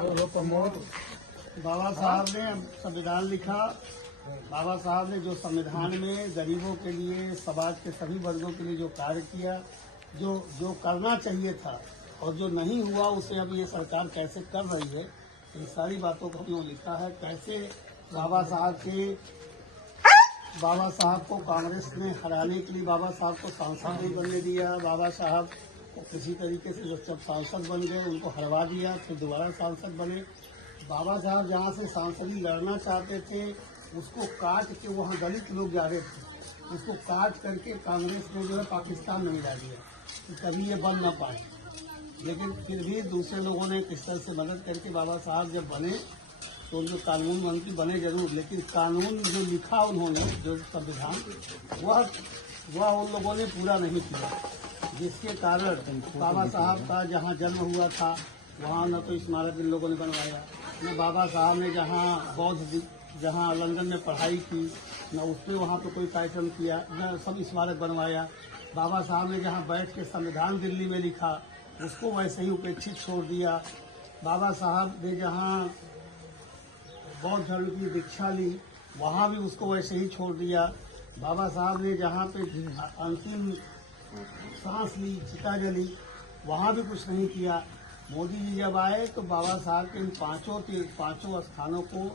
बाबा साहब ने संविधान लिखा। बाबा साहब ने जो संविधान में गरीबों के लिए, समाज के सभी वर्गों के लिए जो कार्य किया, जो करना चाहिए था और जो नहीं हुआ उसे अब ये सरकार कैसे कर रही है, इन सारी बातों को हमने लिखा है। कैसे बाबा साहब को कांग्रेस ने हराने के लिए बाबा साहब को सांसद नहीं बनने दिया। बाबा साहब को किसी तरीके से जब सांसद बन गए उनको हरवा दिया, फिर दोबारा सांसद बने। बाबा साहब जहाँ से सांसदी लड़ना चाहते थे उसको काट के, वहाँ दलित लोग जा रहे थे, उसको काट करके कांग्रेस ने जो है पाकिस्तान में मिला दिया कि कभी ये बन ना पाए। लेकिन फिर भी दूसरे लोगों ने किस तरह से मदद करके बाबा साहब जब बने तो उनको कानून मंत्री बने जरूर, लेकिन कानून जो लिखा उन्होंने, जो संविधान, वह उन लोगों ने पूरा नहीं किया, जिसके कारण बाबा साहब का जहाँ जन्म हुआ था वहाँ न तो स्मारक इन लोगों ने बनवाया, न बाबा साहब ने जहाँ लंदन में पढ़ाई की न उस पर वहाँ पर कोई कार्यक्रम किया, न सब स्मारक बनवाया। बाबा साहब ने जहाँ बैठ के संविधान दिल्ली में लिखा उसको वैसे ही उपेक्षित छोड़ दिया। बाबा साहब ने जहाँ बौद्ध धर्म की दीक्षा ली वहाँ भी उसको वैसे ही छोड़ दिया। बाबा साहब ने जहाँ पे अंतिम सांस ली, चिता जली, वहाँ भी कुछ नहीं किया। मोदी जी जब आए तो बाबा साहब के इन पांचों स्थानों को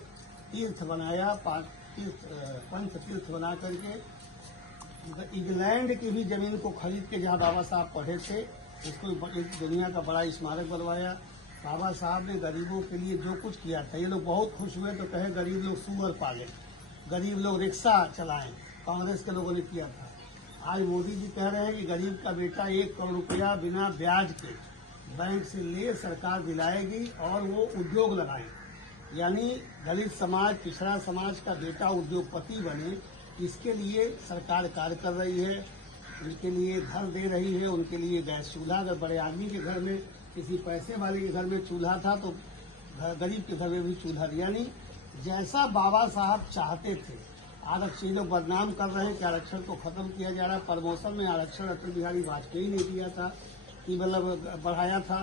तीर्थ बनाया, पंच तीर्थ बना करके इंग्लैंड की भी जमीन को खरीद के जहाँ बाबा साहब पढ़े थे उसको दुनिया का बड़ा स्मारक बनवाया। बाबा साहब ने गरीबों के लिए जो कुछ किया था, ये लोग बहुत खुश हुए तो कहे गरीब लोग सूअर पाले, गरीब लोग रिक्शा चलाएं, कांग्रेस के लोगों ने किया था। आज मोदी जी कह रहे हैं कि गरीब का बेटा 1 करोड़ रुपया बिना ब्याज के बैंक से ले सरकार दिलाएगी और वो उद्योग लगाए, यानी दलित समाज, पिछड़ा समाज का बेटा उद्योगपति बने, इसके लिए सरकार कार्य कर रही है। उनके लिए घर दे रही है, उनके लिए गैस चूल्हा, अगर बड़े आदमी के घर में, किसी पैसे वाले के घर में चूल्हा था तो गरीब के घर में भी चूल्हा दिया। यानी जैसा बाबा साहब चाहते थे। आरक्षण लोग बदनाम कर रहे हैं कि आरक्षण को खत्म किया जा रहा है। प्रमोशन में आरक्षण अटल बिहारी वाजपेयी ने दिया था कि मतलब बढ़ाया था।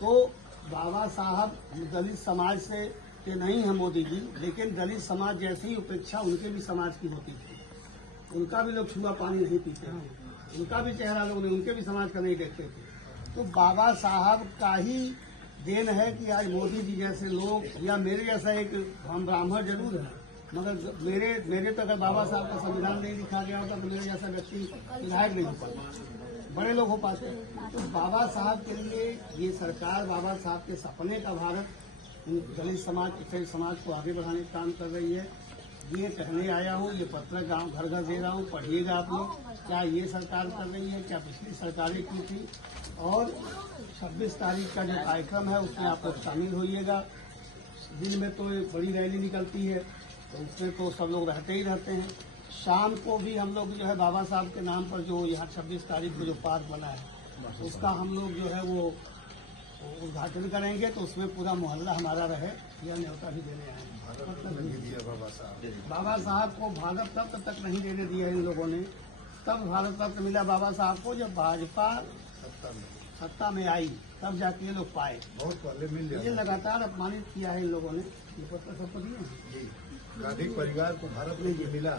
तो बाबा साहब दलित समाज से के नहीं है मोदी जी, लेकिन दलित समाज जैसी ही उपेक्षा उनके भी समाज की होती थी। उनका भी लोग छुआ पानी नहीं पीते थे, उनका भी चेहरा लोग नहीं, उनके भी समाज का नहीं देखते थे। तो बाबा साहब का ही देन है कि आज मोदी जी जैसे लोग, या मेरे जैसा एक, हम ब्राह्मण जरूर हैं मगर मेरे तो अगर बाबा साहब का संविधान नहीं लिखा गया होता तो मेरे जैसा व्यक्ति विधायक नहीं हो पाता, बड़े लोग हो पाते। तो बाबा साहब के लिए ये सरकार, बाबा साहब के सपने का भारत, दलित समाज, पिछड़े समाज को आगे बढ़ाने का काम कर रही है। ये कहने आया हूँ, ये पत्र गांव घर घर दे रहा हूँ, पढ़िएगा आप लोग, क्या ये सरकार कर रही है, क्या पिछली सरकारें की थी। और 26 तारीख का जो कार्यक्रम है उसमें आप लोग शामिल होइएगा। दिन में तो बड़ी रैली निकलती है तो उसमें तो सब लोग रहते ही रहते हैं। शाम को भी हम लोग जो है बाबा साहब के नाम पर जो यहाँ 26 तारीख को जो पार्क बना है उसका हम लोग जो है वो उद्घाटन करेंगे, तो उसमें पूरा मोहल्ला हमारा रहे, यह न्योता भी देने आए। बाबा साहब को भारत रत्न तक नहीं देने दिया इन लोगों ने। तब भारत रत्न मिला बाबा साहब को जब भाजपा सत्ता में आई, तब जाके ये लोग पाए। बहुत पहले मिल जाए। ये लगातार अपमानित किया है इन लोगों ने। ये पत्र सबको दिए गांधी परिवार को भारत में मिला।